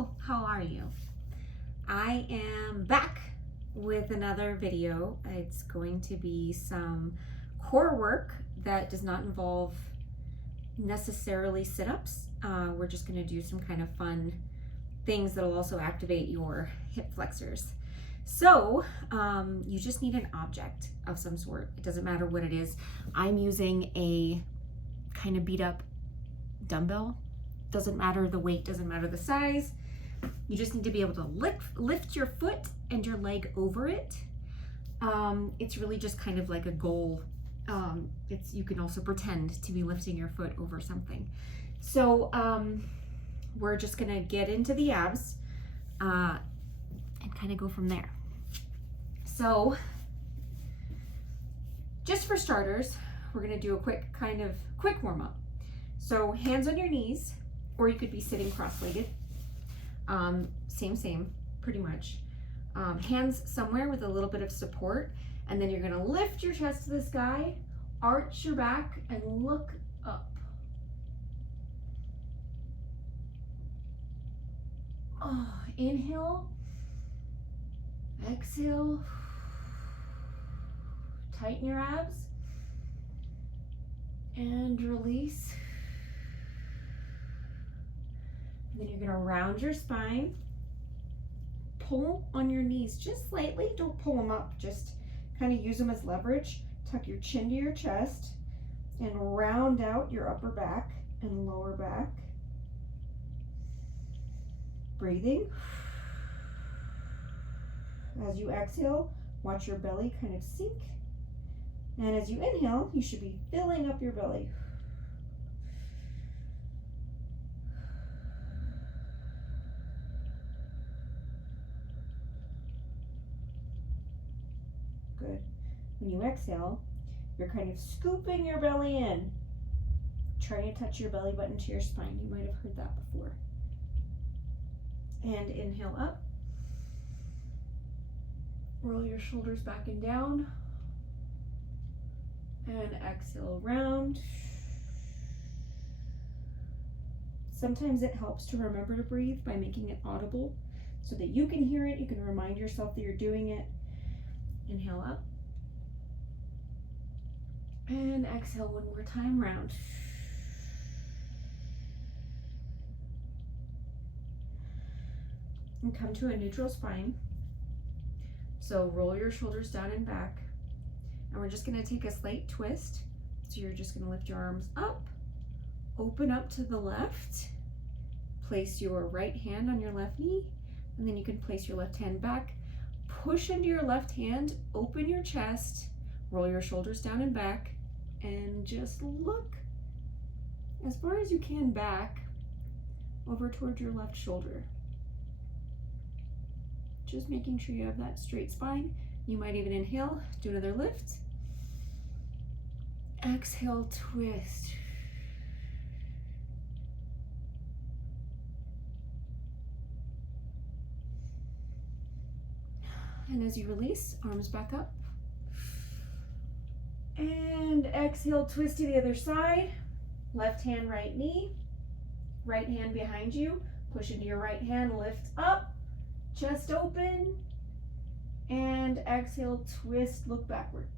Hello, how are you? I am back with another video. It's going to be some core work that does not involve necessarily sit-ups. We're just going to do some kind of fun things that'll also activate your hip flexors. So you just need an object of some sort. It doesn't matter what it is. I'm using a kind of beat up dumbbell. Doesn't matter the weight, doesn't matter the size. You just need to be able to lift your foot and your leg over it. It's really just kind of like a goal. You can also pretend to be lifting your foot over something. So we're just gonna get into the abs and kind of go from there. So just for starters, we're gonna do a quick warm up. So hands on your knees, or you could be sitting cross-legged. Same, pretty much. Hands somewhere with a little bit of support, and then you're gonna lift your chest to the sky, arch your back, and look up. Inhale, exhale, tighten your abs, and release. Then you're gonna round your spine, pull on your knees just slightly, don't pull them up, just kind of use them as leverage. Tuck your chin to your chest and round out your upper back and lower back. Breathing. As you exhale, watch your belly kind of sink. And as you inhale, you should be filling up your belly. Good. When you exhale, you're kind of scooping your belly in. Try to touch your belly button to your spine. You might have heard that before. And inhale up. Roll your shoulders back and down. And exhale round. Sometimes it helps to remember to breathe by making it audible so that you can hear it. You can remind yourself that you're doing it. Inhale up. And exhale one more time, round. And come to a neutral spine. So roll your shoulders down and back. And we're just gonna take a slight twist. So you're just gonna lift your arms up, open up to the left, place your right hand on your left knee, and then you can place your left hand back. Push into your left hand, open your chest, roll your shoulders down and back, and just look as far as you can back over towards your left shoulder. Just making sure you have that straight spine. You might even inhale, do another lift. Exhale, twist. And as you release, arms back up. And exhale, twist to the other side. Left hand, right knee. Right hand behind you. Push into your right hand, lift up. Chest open. And exhale, twist, look backward.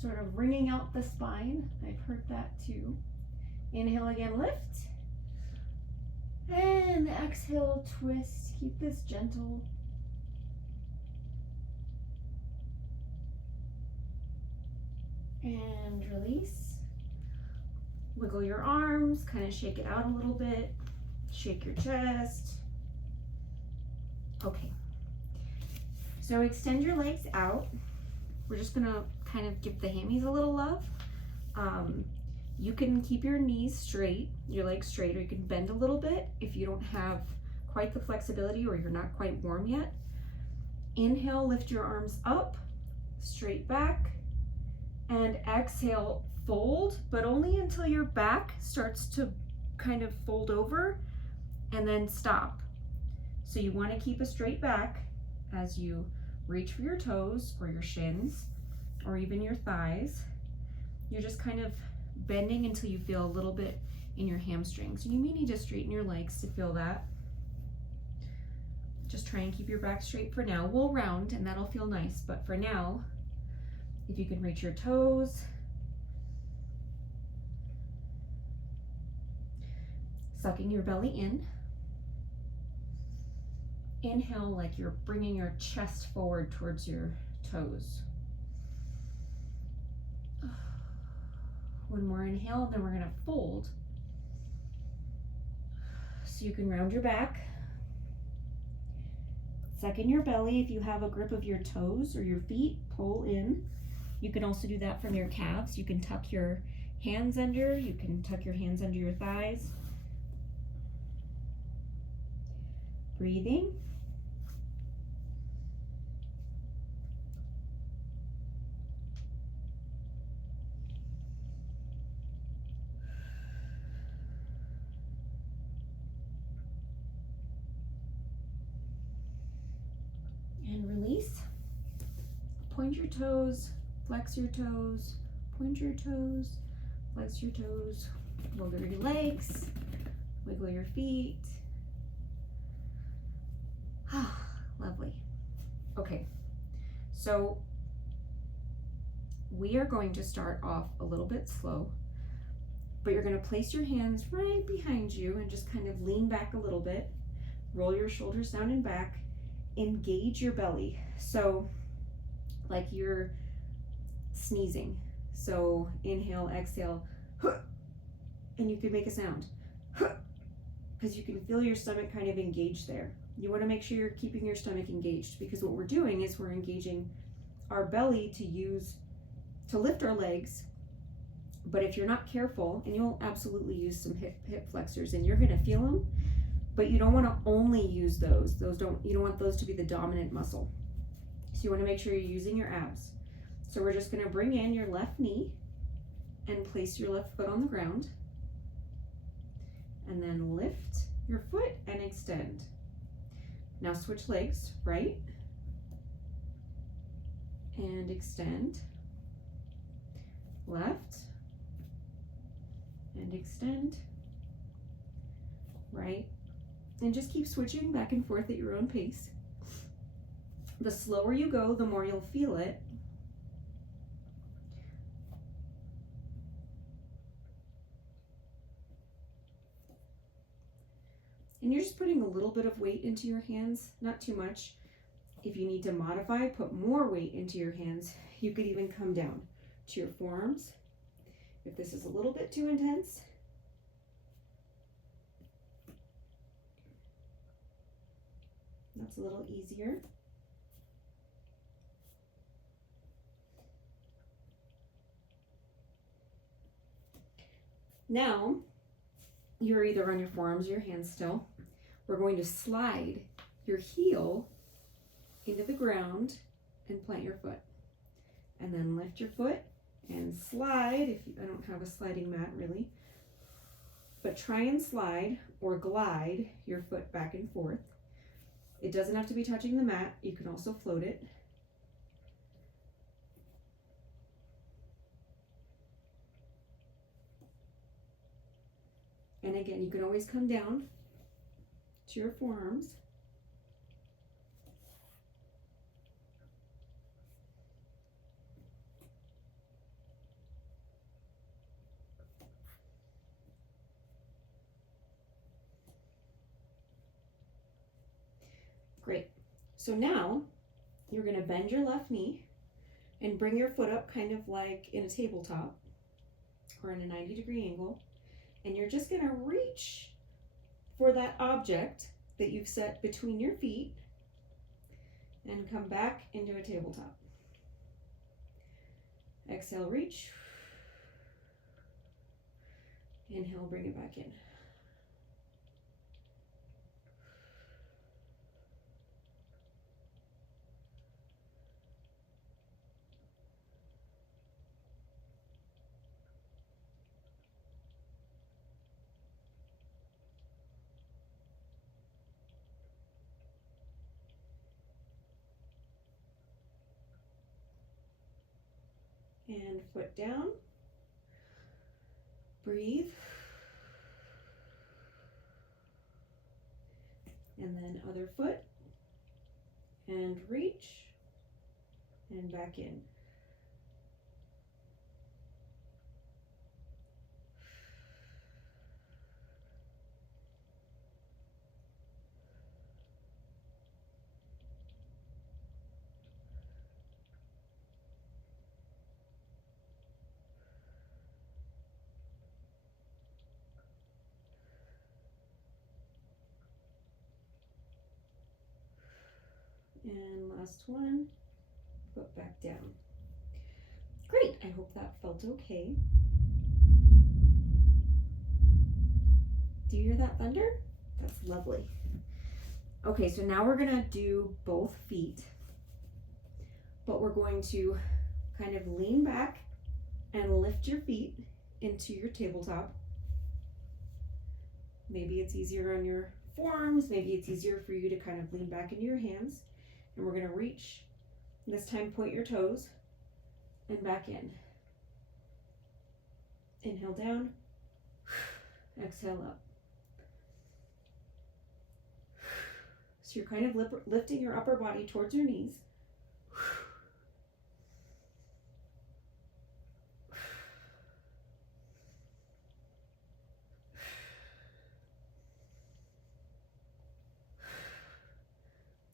Sort of wringing out the spine. I've heard that too. Inhale again, lift. And exhale, twist. Keep this gentle. And release. Wiggle your arms, kind of shake it out a little bit. Shake your chest. Okay. So extend your legs out. We're just gonna kind of give the hammies a little love. You can keep your knees straight, your legs straight, or you can bend a little bit if you don't have quite the flexibility or you're not quite warm yet. Inhale, lift your arms up, straight back, and exhale, fold, but only until your back starts to kind of fold over, and then stop. So you want to keep a straight back as you reach for your toes or your shins, or even your thighs. You're just kind of bending until you feel a little bit in your hamstrings. You may need to straighten your legs to feel that. Just try and keep your back straight for now. We'll round and that'll feel nice, but for now, if you can reach your toes, sucking your belly in. Inhale like you're bringing your chest forward towards your toes. One more inhale, and then we're gonna fold. So you can round your back. Suck in your belly. If you have a grip of your toes or your feet, pull in. You can also do that from your calves. You can tuck your hands under. You can tuck your hands under your thighs. Breathing. And release. Point your toes, flex your toes, point your toes, flex your toes, wiggle your legs, wiggle your feet. Lovely. Okay, so we are going to start off a little bit slow, but you're going to place your hands right behind you and just kind of lean back a little bit, roll your shoulders down and back, engage your belly. So like you're sneezing. So inhale, exhale, and you can make a sound because you can feel your stomach kind of engaged there. You want to make sure you're keeping your stomach engaged, because what we're doing is we're engaging our belly to lift our legs. But if you're not careful, and you'll absolutely use some hip flexors and you're going to feel them, but you don't want to only use those. You don't want those to be the dominant muscle. So you want to make sure you're using your abs. So we're just going to bring in your left knee and place your left foot on the ground. And then lift your foot and extend. Now switch legs, right? And extend. Left. And extend. Right. And just keep switching back and forth at your own pace. The slower you go, the more you'll feel it. And you're just putting a little bit of weight into your hands, not too much. If you need to modify, put more weight into your hands. You could even come down to your forearms. If this is a little bit too intense, that's a little easier. Now, you're either on your forearms or your hands still. We're going to slide your heel into the ground and plant your foot. And then lift your foot and slide. I don't have a sliding mat really, but try and slide or glide your foot back and forth. It doesn't have to be touching the mat. You can also float it. And again, you can always come down to your forearms. Great. So now you're going to bend your left knee and bring your foot up kind of like in a tabletop or in a 90-degree angle. And you're just going to reach for that object that you've set between your feet and come back into a tabletop. Exhale, reach. Inhale, bring it back in. and foot down. Breathe. And then other foot, and reach, and back in. And last one, foot back down. Great, I hope that felt okay. Do you hear that thunder? That's lovely. Okay, so now we're gonna do both feet, but we're going to kind of lean back and lift your feet into your tabletop. Maybe it's easier on your forearms, maybe it's easier for you to kind of lean back into your hands. And we're going to reach, and this time point your toes and back in. Inhale down, exhale up. So you're kind of lifting your upper body towards your knees.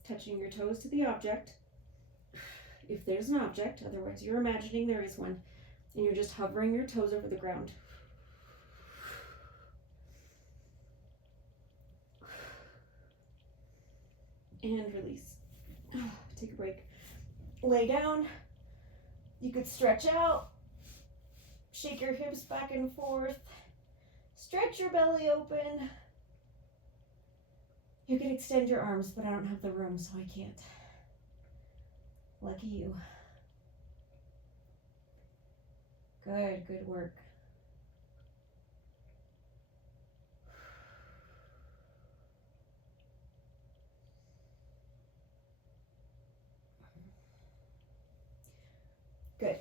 Touching your toes to the object, if there's an object, otherwise you're imagining there is one, and you're just hovering your toes over the ground. And release. Take a break. Lay down. You could stretch out, shake your hips back and forth, stretch your belly open. You can extend your arms, but I don't have the room, so I can't. Lucky you. Good, good work. Good.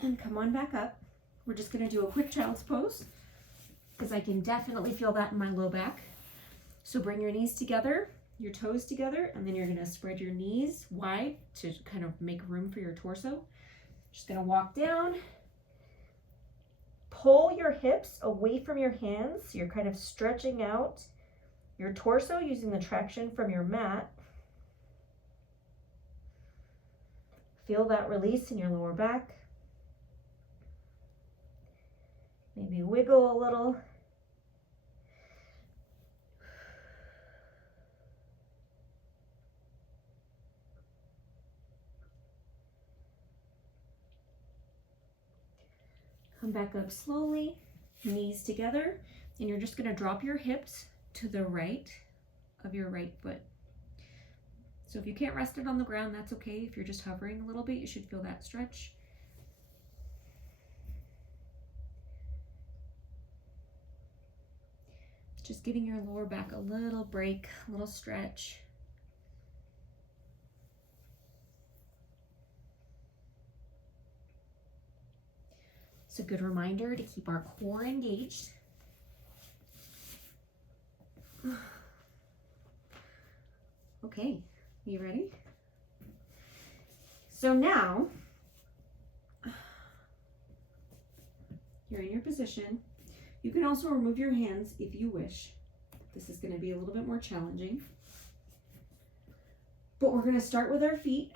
And come on back up. We're just gonna do a quick child's pose because I can definitely feel that in my low back. So bring your knees together, your toes together, and then you're gonna spread your knees wide to kind of make room for your torso. Just gonna walk down. Pull your hips away from your hands. So you're kind of stretching out your torso using the traction from your mat. Feel that release in your lower back. Maybe wiggle a little. Come back up slowly, knees together, and you're just gonna drop your hips to the right of your right foot. So if you can't rest it on the ground, that's okay. If you're just hovering a little bit, you should feel that stretch. Just giving your lower back a little break, a little stretch. It's a good reminder to keep our core engaged. Okay, you ready? So now, you're in your position. You can also remove your hands if you wish. This is going to be a little bit more challenging. But we're going to start with our feet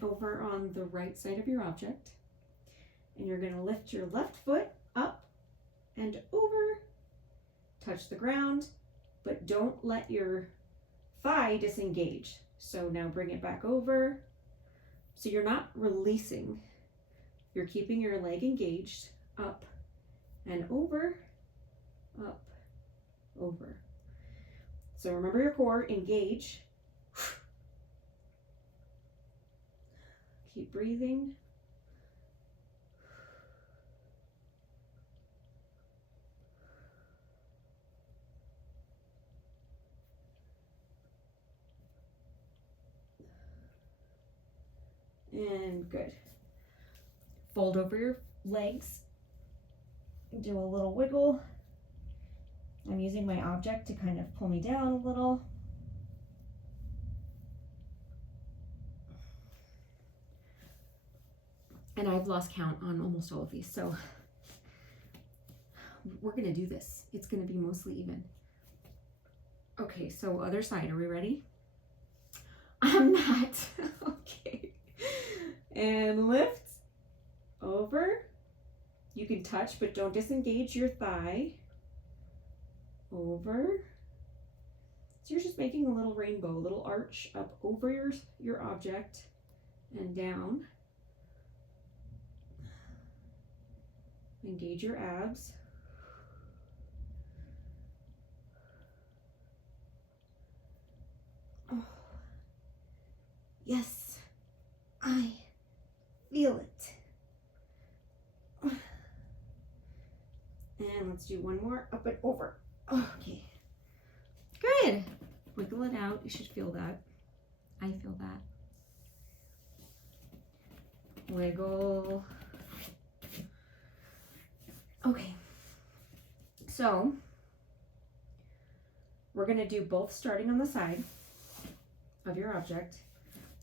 over on the right side of your object. And you're going to lift your left foot up and over, touch the ground, but don't let your thigh disengage. So now bring it back over. So you're not releasing. You're keeping your leg engaged, up and over, up, over. So remember your core, engage. Keep breathing. And good. Fold over your legs. Do a little wiggle. I'm using my object to kind of pull me down a little. And I've lost count on almost all of these, so we're gonna do this. It's gonna be mostly even. Okay, so other side, are we ready? I'm not. Okay. And lift over. You can touch, but don't disengage your thigh. Over. So you're just making a little rainbow, a little arch up over your object and down. Engage your abs. Oh. Yes, I feel it. And let's do one more, up and over. Okay, good. Wiggle it out, you should feel that. I feel that. Wiggle. Okay, so we're gonna do both starting on the side of your object,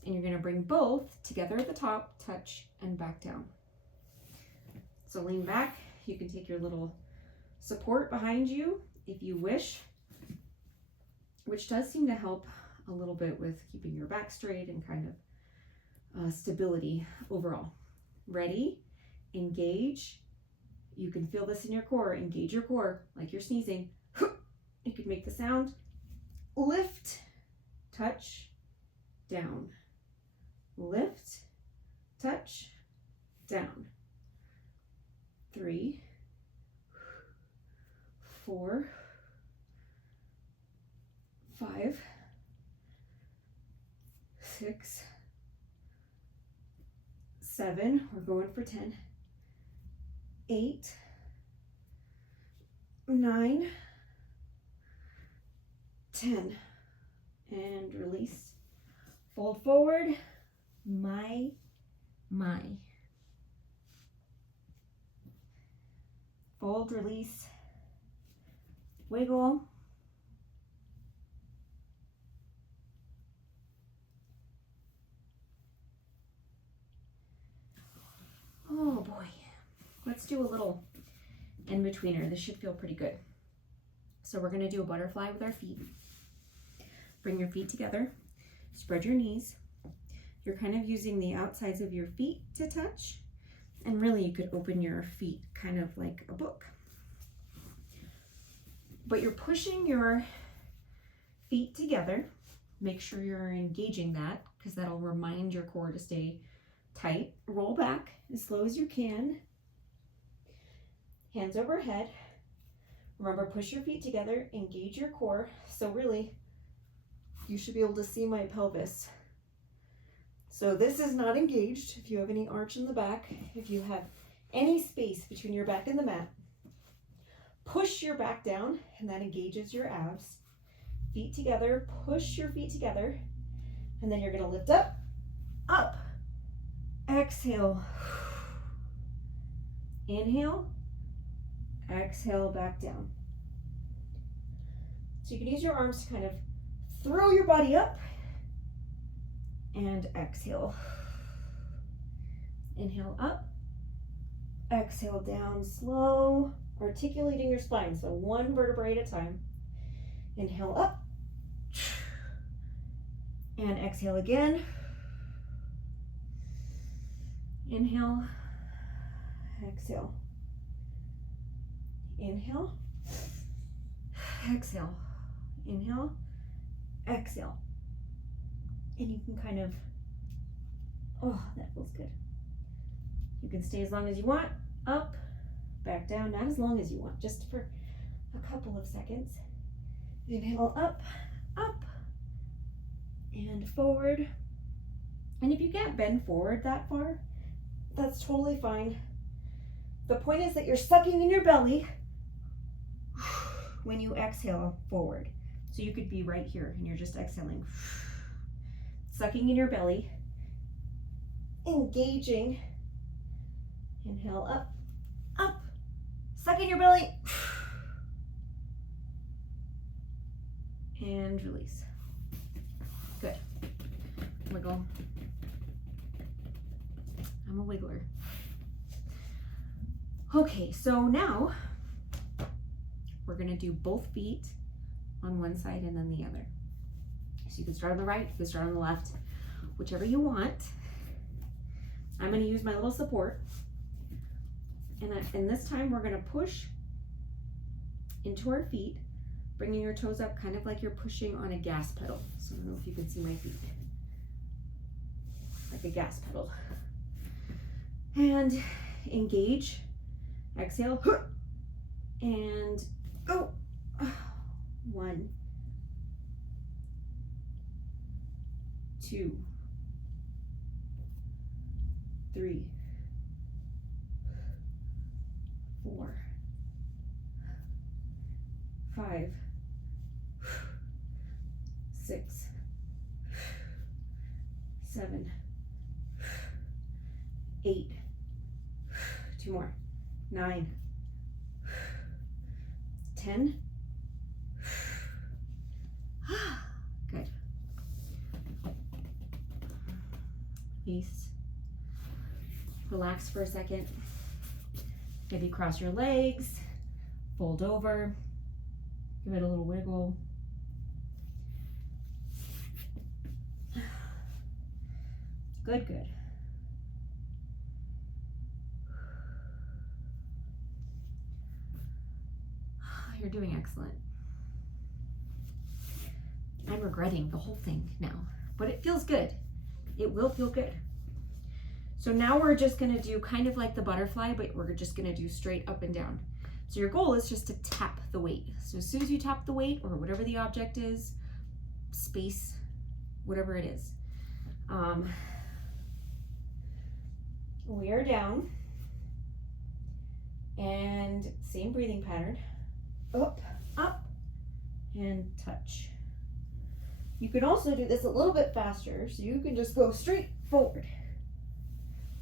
and you're gonna bring both together at the top, touch, and back down. So lean back. You can take your little support behind you if you wish, which does seem to help a little bit with keeping your back straight and kind of stability overall. Ready? Engage. You can feel this in your core. Engage your core like you're sneezing. You can make the sound. Lift, touch, down. Lift, touch, down. 3, 4, 5, 6, 7. We're going for 10. 8, 9, 10. And release. Fold forward. My. Fold, release, wiggle. Oh boy. Let's do a little in-betweener. This should feel pretty good. So we're gonna do a butterfly with our feet. Bring your feet together, spread your knees. You're kind of using the outsides of your feet to touch. And really you could open your feet kind of like a book. But you're pushing your feet together. Make sure you're engaging that because that'll remind your core to stay tight. Roll back as slow as you can. Hands overhead. Remember, push your feet together, engage your core. So really, you should be able to see my pelvis. So this is not engaged. If you have any arch in the back, if you have any space between your back and the mat, push your back down and that engages your abs. Feet together, push your feet together, and then you're gonna lift up, up, exhale, inhale, exhale, back down. So you can use your arms to kind of throw your body up and exhale. Inhale up, exhale down, slow, articulating your spine. So one vertebrae at a time. Inhale up, and exhale again. Inhale, exhale. Inhale, exhale. Inhale, exhale. And you can kind of, oh, that feels good. You can stay as long as you want, up, back down, not as long as you want, just for a couple of seconds. Inhale, up, up, and forward. And if you can't bend forward that far, that's totally fine. The point is that you're sucking in your belly when you exhale forward. So you could be right here and you're just exhaling. Sucking in your belly, engaging Inhale, up, up. Suck in your belly. And release. Good. Wiggle. I'm a wiggler. Okay, so now we're gonna do both feet on one side and then the other. So you can start on the right, you can start on the left, whichever you want. I'm gonna use my little support. And this time we're gonna push into our feet, bringing your toes up kind of like you're pushing on a gas pedal. So I don't know if you can see my feet. Like a gas pedal. And engage, exhale, and go. 1, 2, 3, 4, 5, 6, 7, 8, 2 more, 9, 10. Good. Release. Relax for a second. Maybe cross your legs, fold over, give it a little wiggle. Good, good. You're doing excellent. I'm regretting the whole thing now, but it feels good. It will feel good. So now we're just gonna do kind of like the butterfly, but we're just gonna do straight up and down. So your goal is just to tap the weight. So as soon as you tap the weight or whatever the object is, space, whatever it is, we are down, and same breathing pattern. Up, up, and touch. You can also do this a little bit faster, so you can just go straight forward.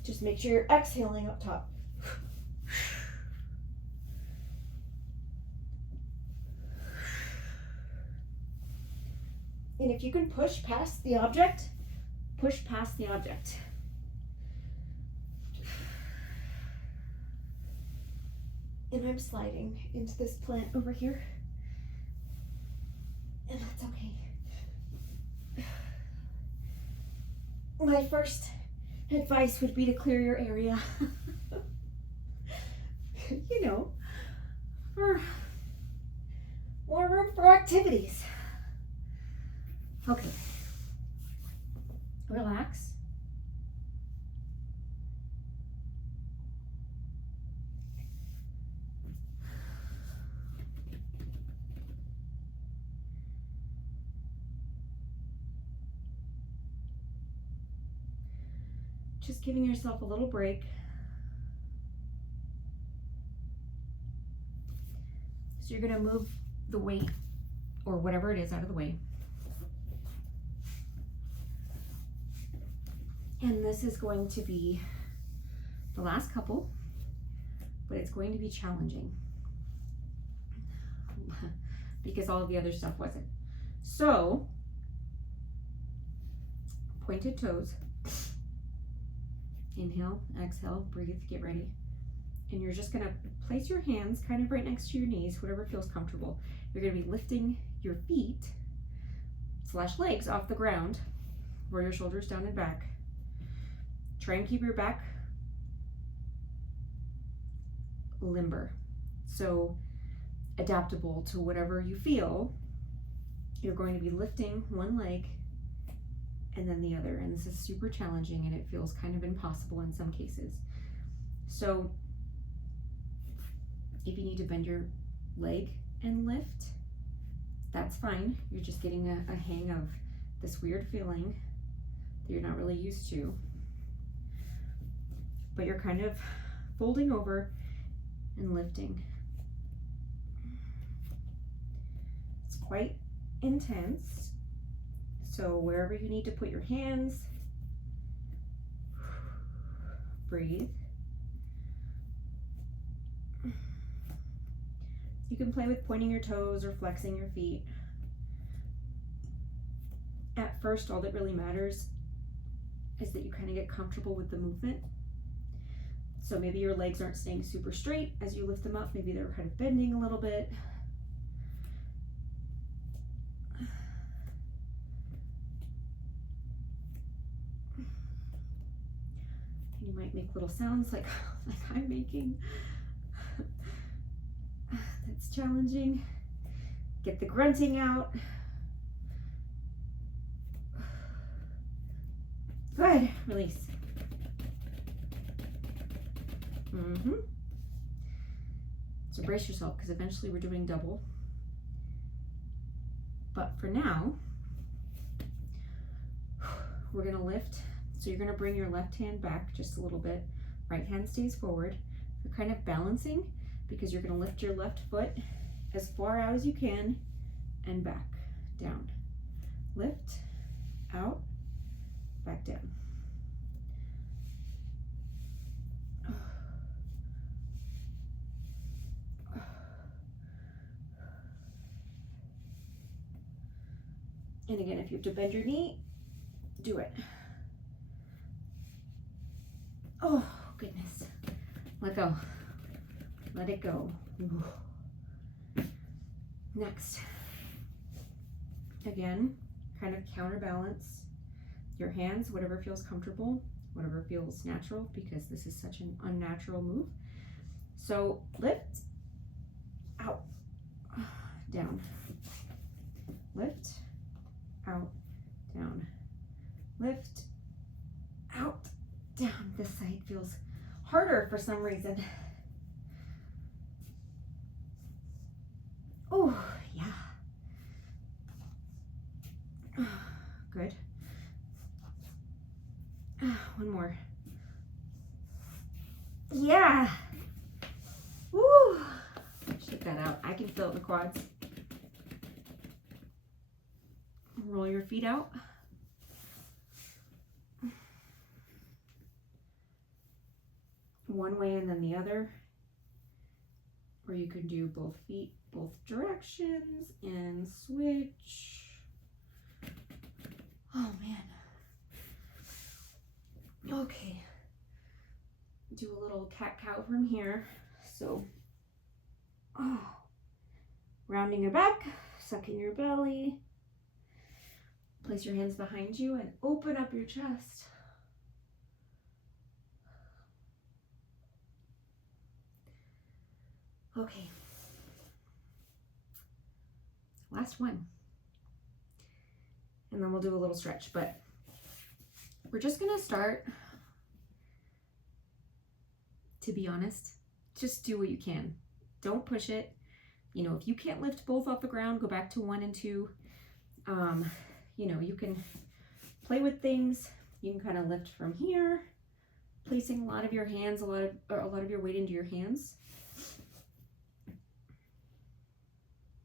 Just make sure you're exhaling up top. And if you can push past the object, push past the object. And I'm sliding into this plant over here. And that's okay. My first advice would be to clear your area. You know, for more room for activities. Okay. Relax. Just giving yourself a little break. So you're going to move the weight or whatever it is out of the way. And this is going to be the last couple, but it's going to be challenging because all of the other stuff wasn't. So, pointed toes. Inhale, exhale, breathe, get ready. And you're just gonna place your hands kind of right next to your knees, whatever feels comfortable. You're gonna be lifting your feet / legs off the ground, roll your shoulders down and back. Try and keep your back limber. So adaptable to whatever you feel. You're going to be lifting one leg and then the other. And this is super challenging and it feels kind of impossible in some cases. So if you need to bend your leg and lift, that's fine. You're just getting a hang of this weird feeling that you're not really used to. But you're kind of folding over and lifting. It's quite intense. So wherever you need to put your hands, breathe. You can play with pointing your toes or flexing your feet. At first, all that really matters is that you kind of get comfortable with the movement. So maybe your legs aren't staying super straight as you lift them up. Maybe they're kind of bending a little bit. You might make little sounds like I'm making. That's challenging. Get the grunting out. Good. Release. So brace yourself, because eventually we're doing double. But for now, we're going to lift. So you're going to bring your left hand back just a little bit. Right hand stays forward. You're kind of balancing because you're going to lift your left foot as far out as you can and back, down. Lift, out, back down. And again, if you have to bend your knee, do it. Oh, goodness. Let go. Let it go. Ooh. Next. Again, kind of counterbalance your hands, whatever feels comfortable, whatever feels natural, because this is such an unnatural move. So lift, out, down. Lift, out, down. Lift, out, down. This side feels harder for some reason. Oh, yeah. Good. One more. Yeah. Woo. Shake that out. I can feel it in the quads. Roll your feet out. One way and then the other. Or you could do both feet, both directions, and switch. Oh man. Okay. Do a little cat-cow from here. So, rounding your back, sucking your belly. Place your hands behind you and open up your chest. Okay. Last one. And then we'll do a little stretch, but we're just gonna start, to be honest, just do what you can. Don't push it. You know, if you can't lift both off the ground, go back to 1 and 2. You know, you can play with things. You can kind of lift from here, placing a lot of your hands, a lot of your weight into your hands.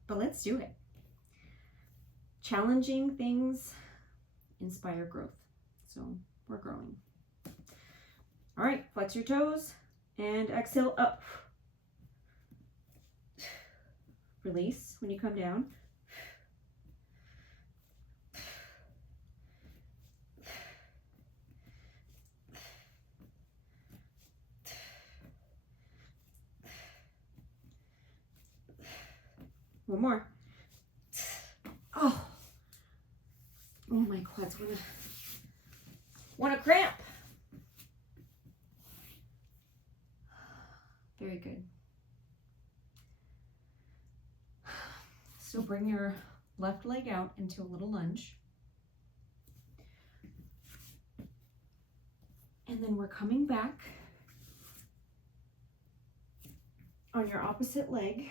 But let's do it. Challenging things inspire growth. So we're growing. All right, flex your toes and exhale up. Release when you come down. One more. Oh my quads wanna cramp. Very good. So bring your left leg out into a little lunge. And then we're coming back on your opposite leg,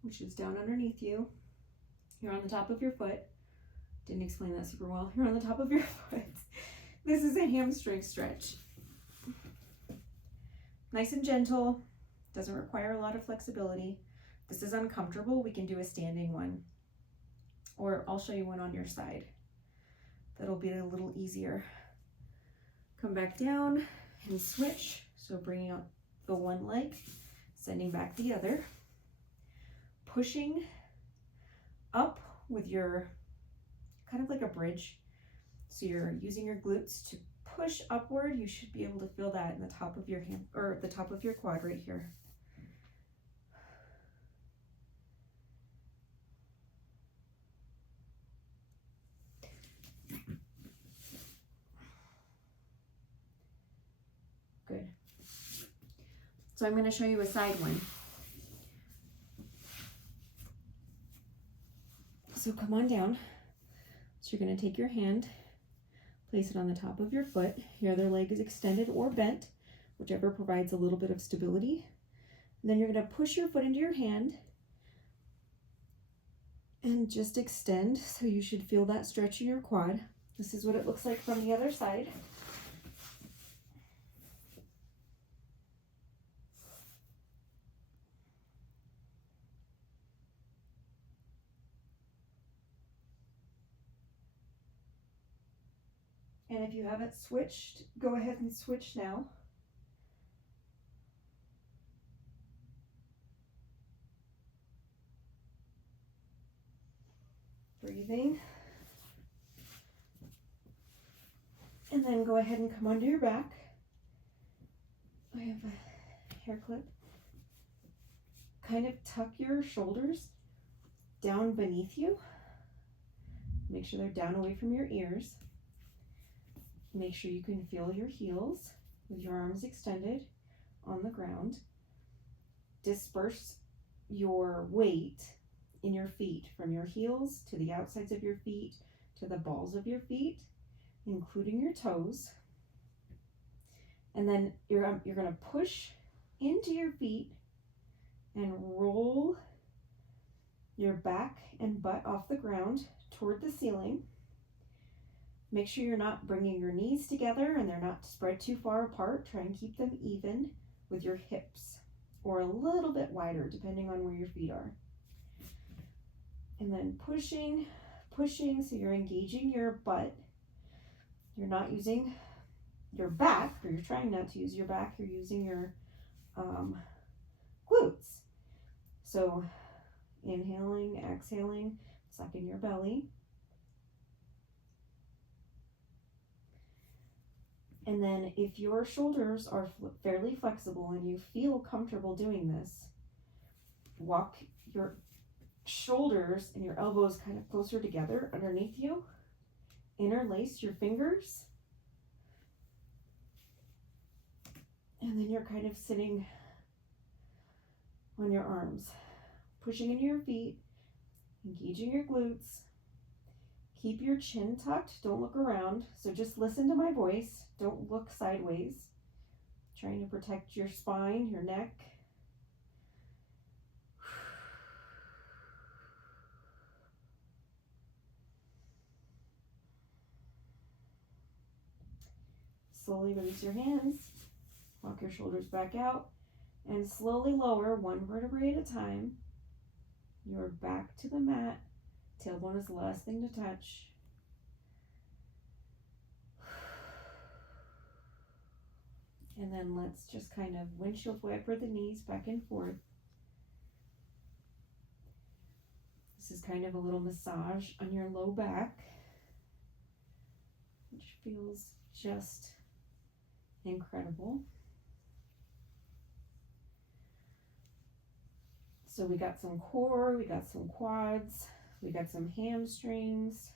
which is down underneath you. You're on the top of your foot. Didn't explain that super well. You're on the top of your foot. This is a hamstring stretch. Nice and gentle. Doesn't require a lot of flexibility. This is uncomfortable. We can do a standing one. Or I'll show you one on your side. That'll be a little easier. Come back down and switch. So bringing out the one leg, sending back the other, pushing up with your, kind of like a bridge. So you're using your glutes to push upward. You should be able to feel that in the top of your hand, or the top of your quad right here. Good. So I'm going to show you a side one. So come on down. So you're going to take your hand, place it on the top of your foot. Your other leg is extended or bent, whichever provides a little bit of stability. And then you're going to push your foot into your hand and just extend. So you should feel that stretch in your quad. This is what it looks like from the other side. And if you haven't switched, go ahead and switch now. Breathing. And then go ahead and come onto your back. I have a hair clip. Kind of tuck your shoulders down beneath you. Make sure they're down away from your ears. Make sure you can feel your heels with your arms extended on the ground. Disperse your weight in your feet from your heels to the outsides of your feet to the balls of your feet, including your toes. And then you're going to push into your feet and roll your back and butt off the ground toward the ceiling. Make sure you're not bringing your knees together and they're not spread too far apart. Try and keep them even with your hips, or a little bit wider depending on where your feet are. And then pushing, so you're engaging your butt. You're not using your back, or you're trying not to use your back. You're using your glutes. So inhaling, exhaling, sucking your belly. And then if your shoulders are fairly flexible and you feel comfortable doing this, walk your shoulders and your elbows kind of closer together underneath you. Interlace your fingers. And then you're kind of sitting on your arms, pushing into your feet, engaging your glutes. Keep your chin tucked, don't look around. So just listen to my voice, don't look sideways. Trying to protect your spine, your neck. Slowly release your hands, walk your shoulders back out, and slowly lower one vertebrae at a time. You're back to the mat. Tailbone is the last thing to touch. And then let's just kind of windshield wiper the knees back and forth. This is kind of a little massage on your low back, which feels just incredible. So we got some core, we got some quads, we got some hamstrings,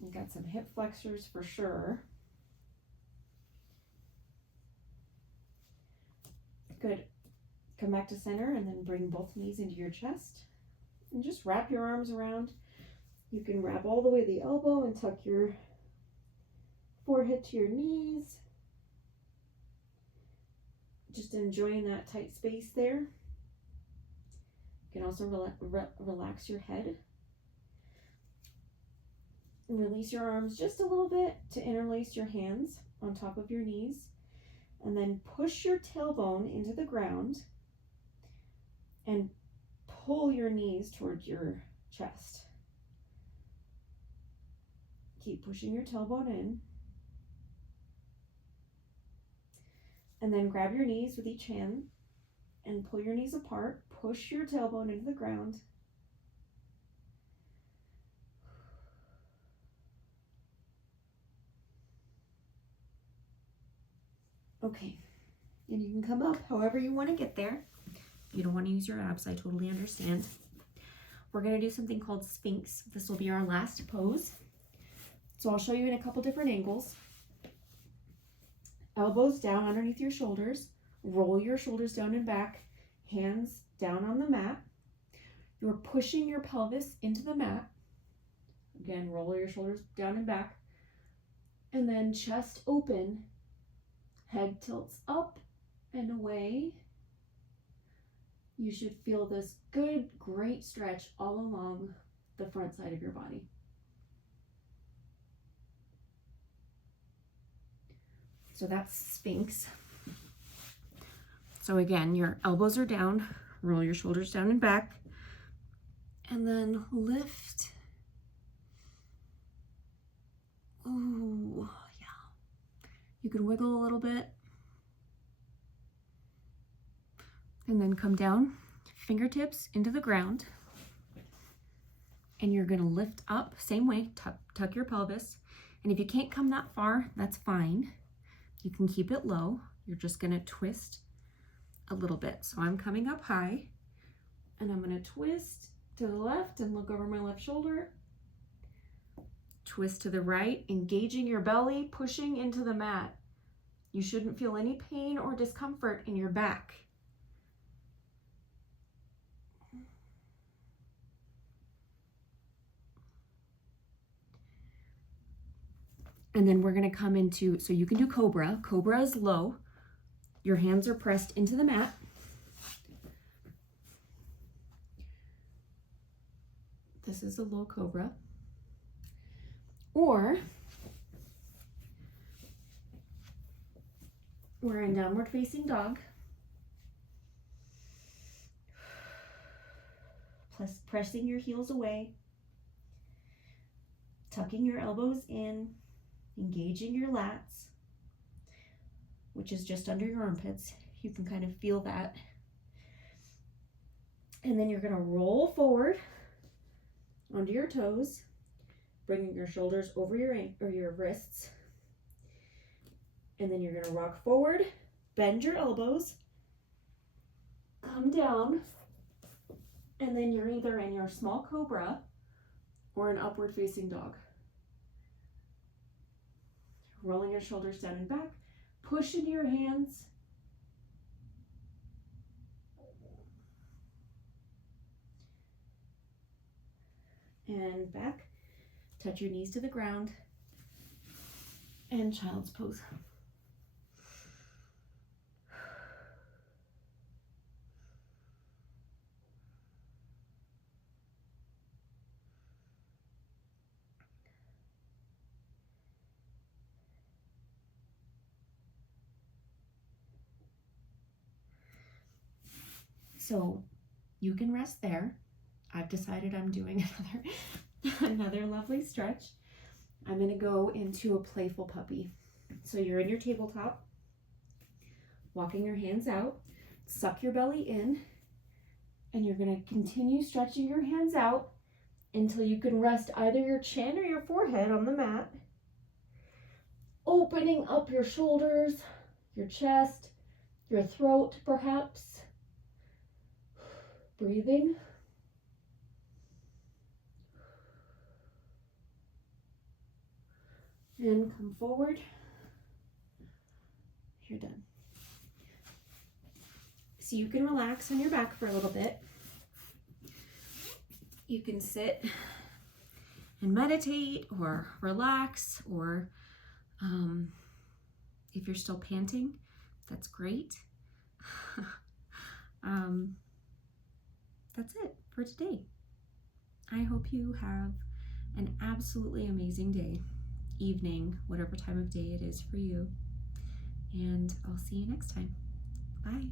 we got some hip flexors for sure. Good. Come back to center and then bring both knees into your chest and just wrap your arms around. You can wrap all the way to the elbow and tuck your forehead to your knees. Just enjoying that tight space there. You can also relax your head. And release your arms just a little bit to interlace your hands on top of your knees. And then push your tailbone into the ground and pull your knees towards your chest. Keep pushing your tailbone in. And then grab your knees with each hand and pull your knees apart. Push your tailbone into the ground. Okay, and you can come up however you want to get there. If you don't want to use your abs, I totally understand. We're going to do something called Sphinx. This will be our last pose. So I'll show you in a couple different angles. Elbows down underneath your shoulders. Roll your shoulders down and back. Hands down on the mat. You're pushing your pelvis into the mat. Again, roll your shoulders down and back. And then chest open. Head tilts up and away. You should feel this good, great stretch all along the front side of your body. So that's Sphinx. So again, your elbows are down, roll your shoulders down and back, and then lift. Ooh, yeah. You can wiggle a little bit. And then come down, fingertips into the ground. And you're gonna lift up, same way, tuck your pelvis. And if you can't come that far, that's fine. You can keep it low. You're just gonna twist a little bit. So I'm coming up high, and I'm gonna twist to the left and look over my left shoulder. Twist to the right, engaging your belly, pushing into the mat. You shouldn't feel any pain or discomfort in your back. And then we're gonna come into, so you can do Cobra. Cobra is low. Your hands are pressed into the mat. This is a low Cobra. Or we're in downward facing dog. Plus pressing your heels away. Tucking your elbows in. Engaging your lats, which is just under your armpits. You can kind of feel that. And then you're gonna roll forward onto your toes, bringing your shoulders over your wrists. And then you're gonna rock forward, bend your elbows, come down, and then you're either in your small cobra or an upward facing dog. Rolling your shoulders down and back, push into your hands. And back, touch your knees to the ground, and child's pose. So you can rest there. I've decided I'm doing another lovely stretch. I'm gonna go into a playful puppy. So you're in your tabletop, walking your hands out, suck your belly in, and you're gonna continue stretching your hands out until you can rest either your chin or your forehead on the mat, opening up your shoulders, your chest, your throat perhaps. Breathing. And come forward. You're done. So you can relax on your back for a little bit. You can sit and meditate or relax, or if you're still panting, that's great. That's it for today. I hope you have an absolutely amazing day, evening, whatever time of day it is for you. And I'll see you next time. Bye.